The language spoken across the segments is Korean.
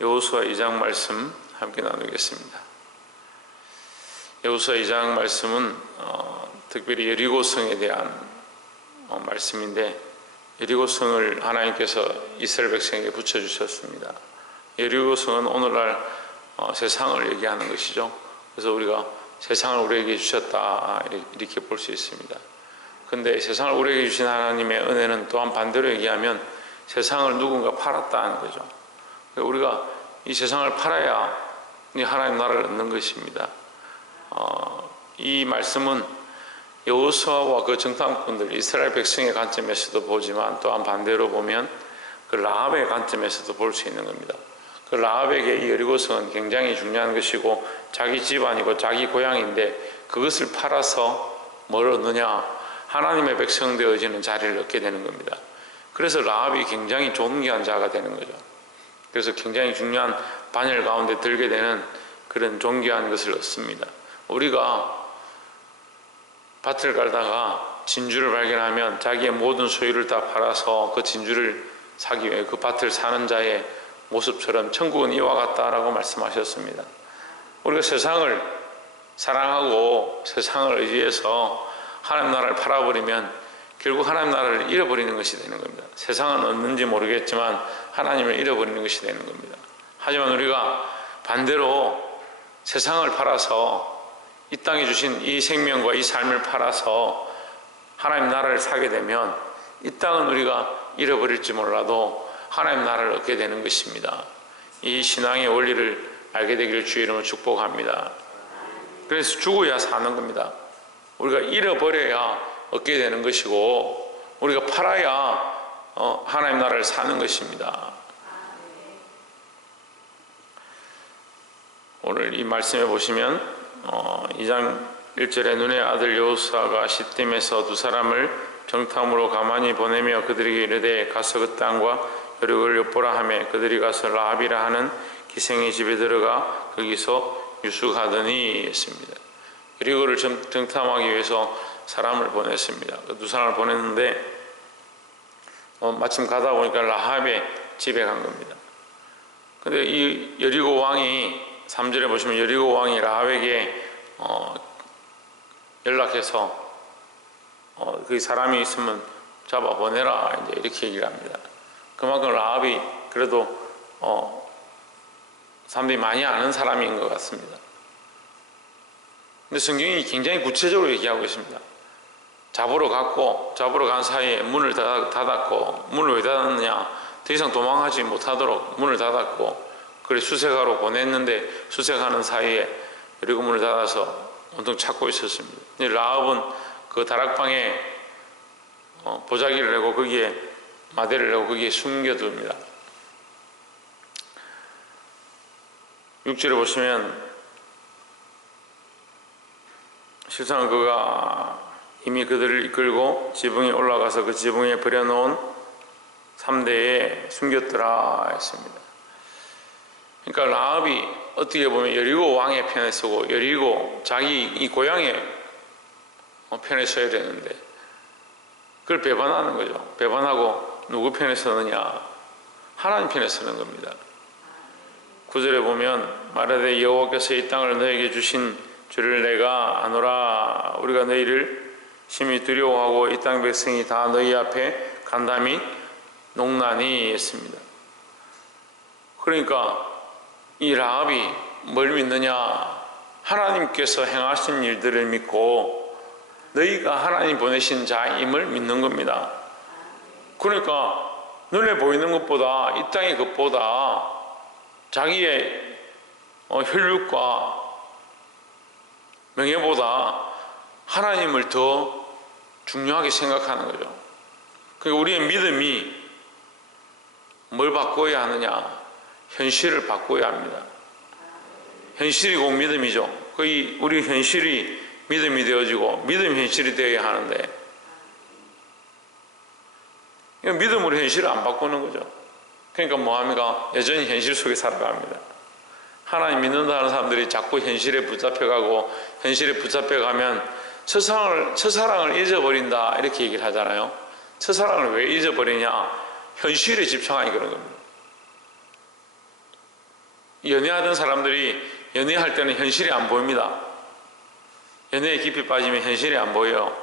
여호수아 2장 말씀 함께 나누겠습니다. 여호수아 2장 말씀은 특별히 여리고성에 대한 말씀인데, 여리고성을 하나님께서 이스라엘 백성에게 붙여주셨습니다. 여리고성은 오늘날 세상을 얘기하는 것이죠. 그래서 우리가 세상을 우리에게 주셨다 이렇게 볼 수 있습니다. 그런데 세상을 우리에게 주신 하나님의 은혜는 또한 반대로 얘기하면 세상을 누군가 팔았다는 거죠. 우리가 이 세상을 팔아야 하나님 나라를 얻는 것입니다. 이 말씀은 여호수아와 그 정탐꾼들 이스라엘 백성의 관점에서도 보지만 또한 반대로 보면 그 라합의 관점에서도 볼 수 있는 겁니다. 그 라합에게 이 여리고성은 굉장히 중요한 것이고 자기 집안이고 자기 고향인데 그것을 팔아서 뭘 얻느냐? 하나님의 백성 되어지는 자리를 얻게 되는 겁니다. 그래서 라합이 굉장히 존귀한 자가 되는 거죠. 그래서 굉장히 중요한 반열 가운데 들게 되는 그런 존귀한 것을 얻습니다. 우리가 밭을 갈다가 진주를 발견하면 자기의 모든 소유를 다 팔아서 그 진주를 사기 위해 그 밭을 사는 자의 모습처럼 천국은 이와 같다라고 말씀하셨습니다. 우리가 세상을 사랑하고 세상을 의지해서 하나님 나라를 팔아버리면 결국 하나님 나라를 잃어버리는 것이 되는 겁니다. 세상은 얻는지 모르겠지만 하나님을 잃어버리는 것이 되는 겁니다. 하지만 우리가 반대로 세상을 팔아서 이 땅에 주신 이 생명과 이 삶을 팔아서 하나님 나라를 사게 되면 이 땅은 우리가 잃어버릴지 몰라도 하나님 나라를 얻게 되는 것입니다. 이 신앙의 원리를 알게 되기를 주의 이름으로 축복합니다. 그래서 죽어야 사는 겁니다. 우리가 잃어버려야 얻게 되는 것이고 우리가 팔아야 하나님 나라를 사는 것입니다. 오늘 이 말씀에 보시면 2장 1절에 눈의 아들 여호수아가 시딤에서 두 사람을 정탐으로 가만히 보내며 그들에게 이르되 가서 그 땅과 여리고를 엿보라 하매 그들이 가서 라합이라 하는 기생의 집에 들어가 거기서 유숙하더니 했습니다. 여리고를 정탐하기 위해서 사람을 보냈습니다. 그 두 사람을 보냈는데 마침 가다 보니까 라합의 집에 간 겁니다. 근데 이 여리고 왕이 3절에 보시면 여리고 왕이 라합에게 연락해서 그 사람이 있으면 잡아 보내라 이제 이렇게 얘기를 합니다. 그만큼 라합이 그래도 사람들이 많이 아는 사람인 것 같습니다. 근데 성경이 굉장히 구체적으로 얘기하고 있습니다. 잡으러 간 사이에 문을 닫았고, 문을 왜 닫았느냐? 더 이상 도망하지 못하도록 문을 닫았고, 그래 수색하러 보냈는데 수색하는 사이에 여리고 문을 닫아서 온통 찾고 있었습니다. 라합은 그 다락방에 보자기를 내고 거기에 마대를 내고 거기에 숨겨둡니다. 6절에 보시면 실상 그가 이미 그들을 이끌고 지붕에 올라가서 그 지붕에 버려놓은 3대에 숨겼더라 했습니다. 그러니까 라합이 어떻게 보면 여리고 왕의 편에 서고 여리고 자기 이 고향의 편에 서야 되는데 그걸 배반하는 거죠. 배반하고 누구 편에 서느냐? 하나님 편에 서는 겁니다. 9절에 보면 말하되 여호와께서 이 땅을 너에게 주신 줄을 내가 아노라. 우리가 너희를 심히 두려워하고 이 땅 백성이 다 너희 앞에 간담이 농나니 했습니다. 그러니까 이 라합이 뭘 믿느냐? 하나님께서 행하신 일들을 믿고 너희가 하나님 보내신 자임을 믿는 겁니다. 그러니까 눈에 보이는 것보다 이 땅의 것보다 자기의 혈육과 명예보다 하나님을 더 중요하게 생각하는 거죠. 그러니까 우리의 믿음이 뭘 바꿔야 하느냐? 현실을 바꿔야 합니다. 현실이 곧 믿음이죠. 거의 우리 현실이 믿음이 되어지고 믿음 현실이 되어야 하는데 믿음으로 현실을 안 바꾸는 거죠. 그러니까 뭐합니까? 여전히 현실 속에 살아갑니다. 하나님 믿는다는 사람들이 자꾸 현실에 붙잡혀가고 현실에 붙잡혀가면 첫사랑을 잊어버린다 이렇게 얘기를 하잖아요. 첫사랑을 왜 잊어버리냐? 현실에 집착하니 그런 겁니다. 연애하던 사람들이 연애할 때는 현실이 안 보입니다. 연애에 깊이 빠지면 현실이 안 보여요.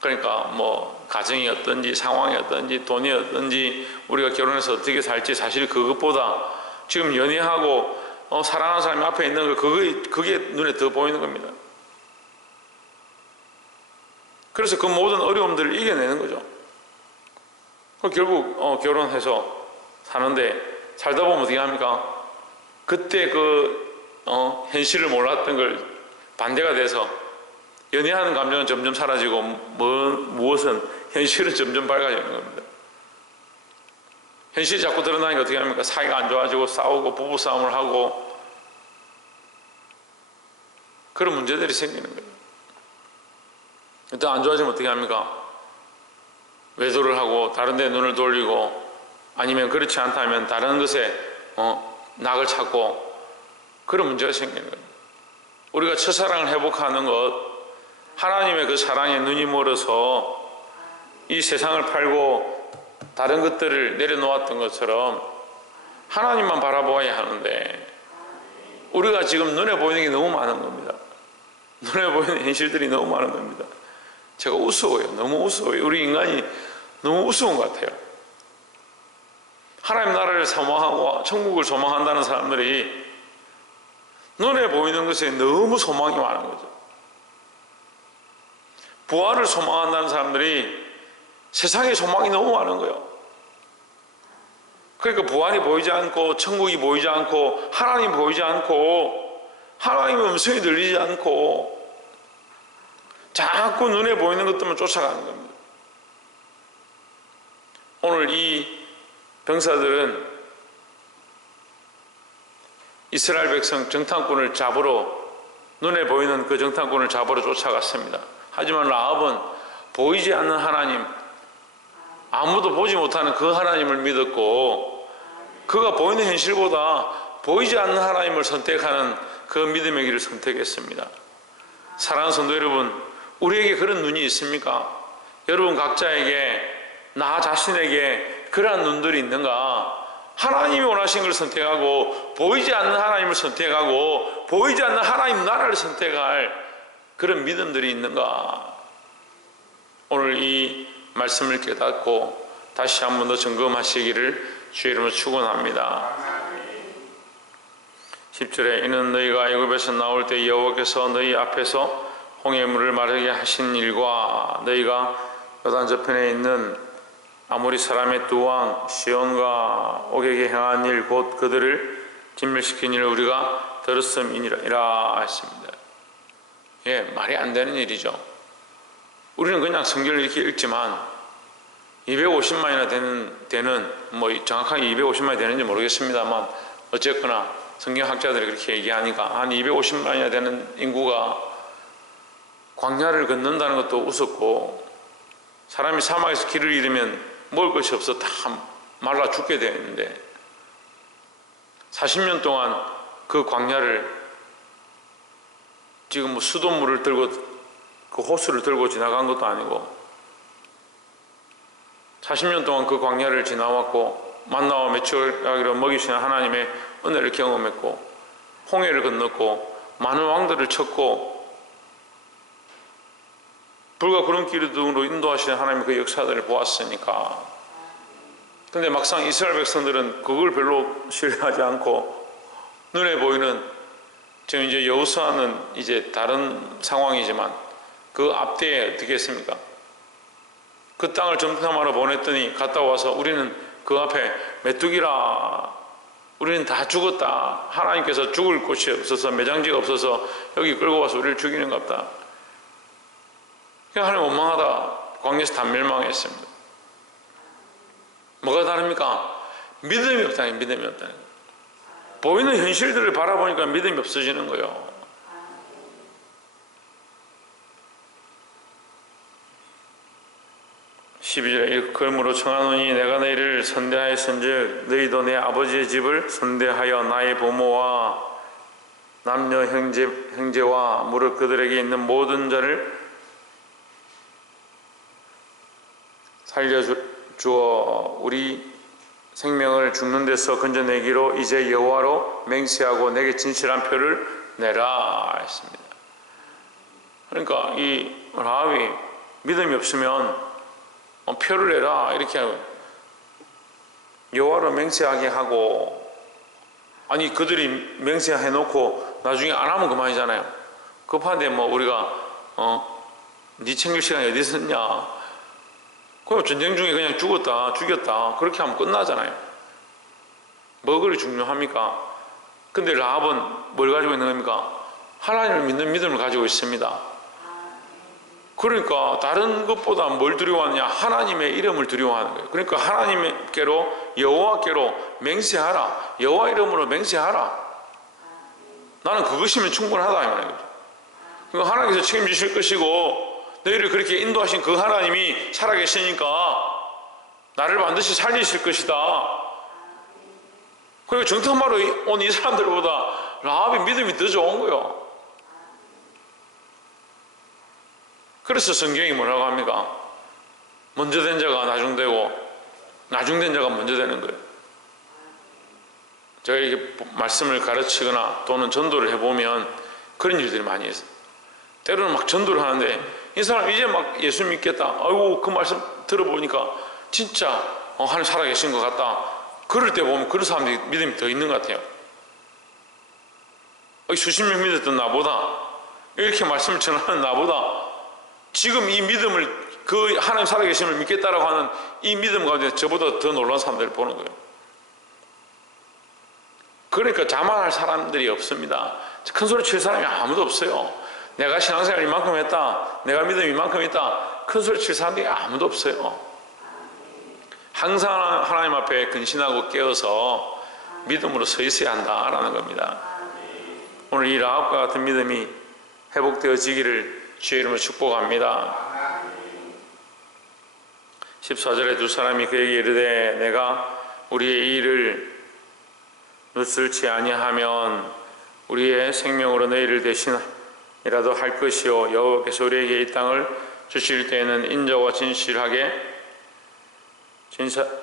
그러니까 뭐 가정이 어떤지, 상황이 어떤지, 돈이 어떤지, 우리가 결혼해서 어떻게 살지, 사실 그것보다 지금 연애하고 사랑하는 사람이 앞에 있는 거, 그게 눈에 더 보이는 겁니다. 그래서 그 모든 어려움들을 이겨내는 거죠. 결국 결혼해서 사는데 살다 보면 어떻게 합니까? 그때 현실을 몰랐던 걸 반대가 돼서 연애하는 감정은 점점 사라지고 무엇은 현실은 점점 밝아지는 겁니다. 현실이 자꾸 드러나니까 어떻게 합니까? 사이가 안 좋아지고 싸우고 부부싸움을 하고 그런 문제들이 생기는 거예요. 일단 안 좋아지면 어떻게 합니까? 외도를 하고 다른 데 눈을 돌리고 아니면 그렇지 않다면 다른 것에 낙을 찾고 그런 문제가 생기는 거예요. 우리가 첫사랑을 회복하는 것, 하나님의 그 사랑에 눈이 멀어서 이 세상을 팔고 다른 것들을 내려놓았던 것처럼 하나님만 바라보아야 하는데 우리가 지금 눈에 보이는 게 너무 많은 겁니다. 눈에 보이는 현실들이 너무 많은 겁니다. 제가 우스워요. 너무 우스워요. 우리 인간이 너무 우스운 것 같아요. 하나님 나라를 사모하고 천국을 소망한다는 사람들이 눈에 보이는 것에 너무 소망이 많은 거죠. 부활을 소망한다는 사람들이 세상에 소망이 너무 많은 거예요. 그러니까 부활이 보이지 않고 천국이 보이지 않고 하나님 보이지 않고 하나님의 음성이 들리지 않고 자꾸 눈에 보이는 것들만 쫓아가는 겁니다. 오늘 이 병사들은 이스라엘 백성 정탐꾼을 잡으러 눈에 보이는 그 정탐꾼을 잡으러 쫓아갔습니다. 하지만 라합은 보이지 않는 하나님, 아무도 보지 못하는 그 하나님을 믿었고 그가 보이는 현실보다 보이지 않는 하나님을 선택하는 그 믿음의 길을 선택했습니다. 사랑하는 성도 여러분, 우리에게 그런 눈이 있습니까? 여러분 각자에게, 나 자신에게 그러한 눈들이 있는가? 하나님이 원하신 걸 선택하고 보이지 않는 하나님을 선택하고 보이지 않는 하나님 나라를 선택할 그런 믿음들이 있는가? 오늘 이 말씀을 깨닫고 다시 한 번 더 점검하시기를 주의 이름으로 축원합니다. 10절에 이는 너희가 애굽에서 나올 때 여호와께서 너희 앞에서 홍해물을 마르게 하신 일과 너희가 요단 저편에 있는 아모리 사람의 두 왕 시온과 옥에게 행한 일 곧 그들을 진멸시킨 일을 우리가 들었음이니라 했습니다. 예, 말이 안 되는 일이죠. 우리는 그냥 성경을 이렇게 읽지만 250만이나 되는 뭐 정확하게 250만이 되는지 모르겠습니다만 어쨌거나 성경학자들이 그렇게 얘기하니까 한 250만이나 되는 인구가 광야를 걷는다는 것도 우습고 사람이 사막에서 길을 잃으면 먹을 것이 없어 다 말라 죽게 되어 있는데 40년 동안 그 광야를 지금 뭐 수돗물을 들고 그 호수를 들고 지나간 것도 아니고 40년 동안 그 광야를 지나왔고 만나와 메추라기로 먹이시는 하나님의 은혜를 경험했고 홍해를 건넜고 많은 왕들을 쳤고 불과 구름 기둥으로 인도하시는 하나님의 그 역사들을 보았으니까. 근데 막상 이스라엘 백성들은 그걸 별로 신뢰하지 않고 눈에 보이는 지금 이제 여호수아는 이제 다른 상황이지만 그 앞뒤에 어떻게 했습니까? 그 땅을 정탐하러 보냈더니 갔다 와서 우리는 그 앞에 메뚜기라, 우리는 다 죽었다, 하나님께서 죽을 곳이 없어서 매장지가 없어서 여기 끌고 와서 우리를 죽이는갑다. 하나님 원망하다 광야에서 다 멸망했습니다. 뭐가 다릅니까? 믿음이 없다니, 믿음이 없다니. 보이는 현실들을 바라보니까 믿음이 없어지는 거예요. 그러므로 청하노니 내가 너희를 선대하였은즉 너희도 내 아버지의 집을 선대하여 나의 부모와 남녀 형제와 무릇 그들에게 있는 모든 자를 살려주어 우리 생명을 죽는 데서 건져내기로 이제 여호와로 맹세하고 내게 진실한 표를 내라 했습니다. 그러니까 이 라합이 믿음이 없으면 표를 내라 이렇게 여호와로 맹세하게 하고, 아니 그들이 맹세해 놓고 나중에 안 하면 그만이잖아요. 급한데 뭐 우리가 네 챙길 시간이 어디 있었냐, 그럼 전쟁 중에 그냥 죽였다 그렇게 하면 끝나잖아요. 뭐 그리 중요합니까? 근데 라합은 뭘 가지고 있는 겁니까? 하나님을 믿는 믿음을 가지고 있습니다. 그러니까 다른 것보다 뭘 두려워하느냐? 하나님의 이름을 두려워하는 거예요. 그러니까 하나님께로, 여호와께로 맹세하라, 여호와 이름으로 맹세하라. 나는 그것이면 충분하다 이 말이죠. 그러니까 하나님께서 책임지실 것이고 너희를 그렇게 인도하신 그 하나님이 살아계시니까 나를 반드시 살리실 것이다. 그리고 정탐하러 온 이 사람들보다 라합의 믿음이 더 좋은 거예요. 그래서 성경이 뭐라고 합니까? 먼저 된 자가 나중 되고 나중 된 자가 먼저 되는 거예요. 제가 이렇게 말씀을 가르치거나 또는 전도를 해보면 그런 일들이 많이 있어요. 때로는 막 전도를 하는데 이 사람 이제 막 예수 믿겠다, 아이고 그 말씀 들어보니까 진짜 하나님 살아계신 것 같다. 그럴 때 보면 그런 사람들이 믿음이 더 있는 것 같아요. 수십 명 믿었던 나보다, 이렇게 말씀을 전하는 나보다 지금 이 믿음을, 그 하나님 살아계심을 믿겠다라고 하는 이 믿음 가운데 저보다 더 놀라운 사람들을 보는 거예요. 그러니까 자만할 사람들이 없습니다. 큰 소리 칠 사람이 아무도 없어요. 내가 신앙생활 이만큼 했다, 내가 믿음 이만큼 있다, 큰 소리 칠 사람들이 아무도 없어요. 항상 하나님 앞에 근신하고 깨어서 믿음으로 서 있어야 한다라는 겁니다. 오늘 이 라합과 같은 믿음이 회복되어지기를 주의 이름으로 축복합니다. 14절에 두 사람이 그에게 이르되 내가 우리의 이 일을 누설치 아니하면 우리의 생명으로 너희를 대신이라도 할 것이요 여호와께서 우리에게 이 땅을 주실 때에는 인자와 진실하게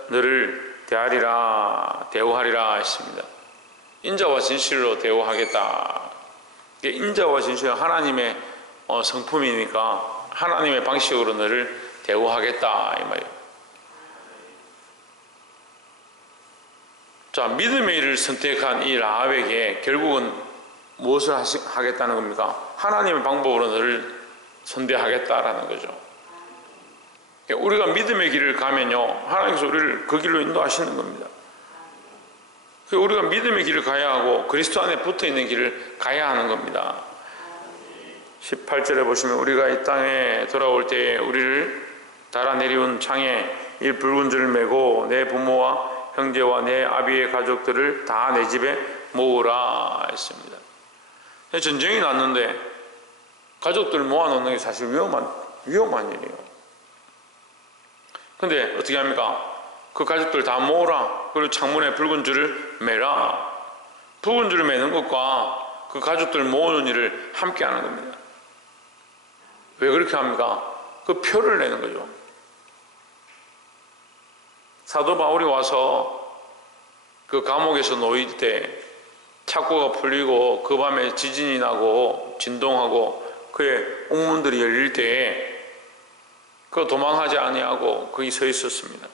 너를 대우하리라 했습니다. 인자와 진실로 대우하겠다. 인자와 진실은 하나님의 성품이니까 하나님의 방식으로 너를 대우하겠다 이 말이에요. 자, 믿음의 일을 선택한 이 라합에게 결국은 무엇을 하겠다는 겁니까? 하나님의 방법으로 너를 선대하겠다라는 거죠. 우리가 믿음의 길을 가면요, 하나님께서 우리를 그 길로 인도하시는 겁니다. 우리가 믿음의 길을 가야 하고 그리스도 안에 붙어있는 길을 가야 하는 겁니다. 18절에 보시면 우리가 이 땅에 돌아올 때에 우리를 달아내리운 창에 이 붉은 줄을 메고 내 부모와 형제와 내 아비의 가족들을 다 내 집에 모으라 했습니다. 전쟁이 났는데 가족들을 모아놓는 게 사실 위험한 일이에요. 근데 어떻게 합니까? 그 가족들 다 모으라. 그리고 창문에 붉은 줄을 매라. 붉은 줄을 매는 것과 그 가족들 모으는 일을 함께 하는 겁니다. 왜 그렇게 합니까? 그 표를 내는 거죠. 사도 바울이 와서 그 감옥에서 놓일 때 착고가 풀리고 그 밤에 지진이 나고 진동하고 그의 옥문들이 열릴 때에 그 도망하지 아니하고 거기 서 있었습니다.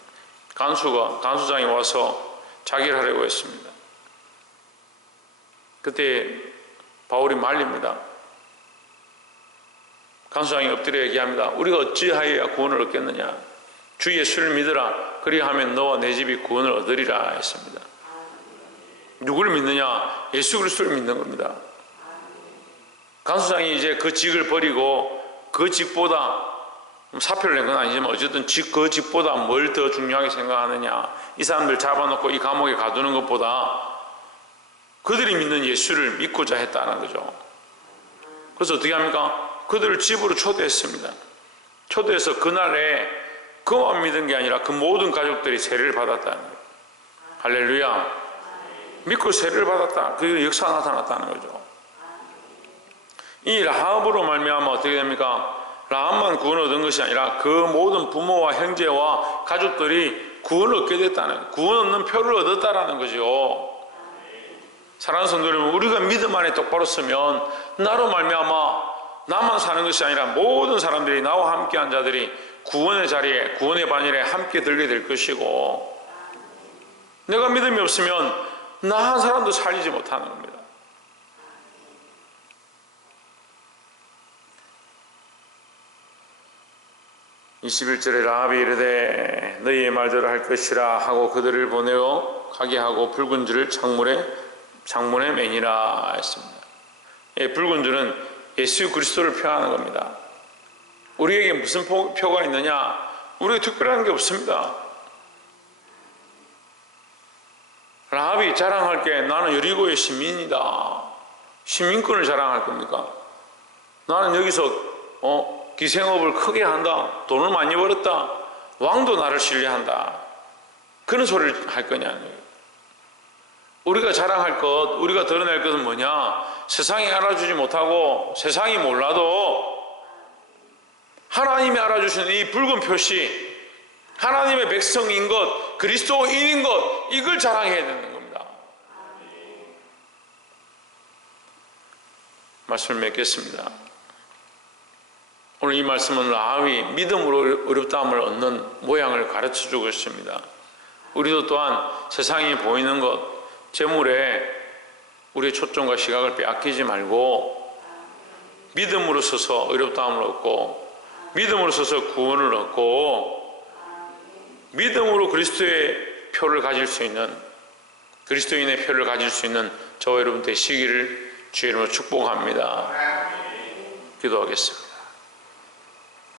간수장이 와서 자기를 하려고 했습니다. 그때 바울이 말립니다. 간수장이 엎드려 얘기합니다. 우리가 어찌하여야 구원을 얻겠느냐? 주 예수를 믿으라. 그리하면 너와 내 집이 구원을 얻으리라 했습니다. 누구를 믿느냐? 예수 그리스도를 믿는 겁니다. 간수장이 이제 그 직을 버리고 그 직보다 사표를 낸 건 아니지만 어쨌든 그 직보다 뭘 더 중요하게 생각하느냐, 이 사람들 잡아놓고 이 감옥에 가두는 것보다 그들이 믿는 예수를 믿고자 했다는 거죠. 그래서 어떻게 합니까? 그들을 집으로 초대했습니다. 초대해서 그날에 그만 믿은 게 아니라 그 모든 가족들이 세례를 받았다는 거예요. 할렐루야. 믿고 세례를 받았다. 그 역사가 나타났다는 거죠. 이 라합으로 말미암아 어떻게 됩니까? 라합만 구원 얻은 것이 아니라 그 모든 부모와 형제와 가족들이 구원을 얻게 됐다는, 구원 얻는 표를 얻었다라는 거죠. 사랑하는 성도 여러분, 우리가 믿음 안에 똑바로 서면 나로 말미암아 나만 사는 것이 아니라 모든 사람들이, 나와 함께한 자들이 구원의 자리에, 구원의 반열에 함께 들게 될 것이고, 내가 믿음이 없으면 나 한 사람도 살리지 못하는 겁니다. (21절에) 라합이 이르되 너희의 말대로 할 것이라 하고 그들을 보내어 가게 하고 붉은 줄을 창문에 매니라 했습니다. 붉은 줄은 예수 그리스도를 표하는 겁니다. 우리에게 무슨 표가 있느냐? 우리에게 특별한 게 없습니다. 라합이 자랑할 게 나는 여리고의 시민이다. 시민권을 자랑할 겁니까? 나는 여기서 기생업을 크게 한다. 돈을 많이 벌었다. 왕도 나를 신뢰한다. 그런 소리를 할 거냐는. 우리가 자랑할 것, 우리가 드러낼 것은 뭐냐? 세상이 알아주지 못하고 세상이 몰라도 하나님이 알아주시는 이 붉은 표시, 하나님의 백성인 것, 그리스도인인 것, 이걸 자랑해야 되는 겁니다. 말씀을 맺겠습니다. 오늘 이 말씀은 라합이 믿음으로 어렵다함을 얻는 모양을 가르쳐주고 있습니다. 우리도 또한 세상이 보이는 것, 재물에 우리의 초점과 시각을 빼앗기지 말고 믿음으로 서서 어렵다함을 얻고, 믿음으로 서서 구원을 얻고, 믿음으로 그리스도의 표를 가질 수 있는, 그리스도인의 표를 가질 수 있는 저와 여러분 되시기를 주의 이름으로 축복합니다. 기도하겠습니다.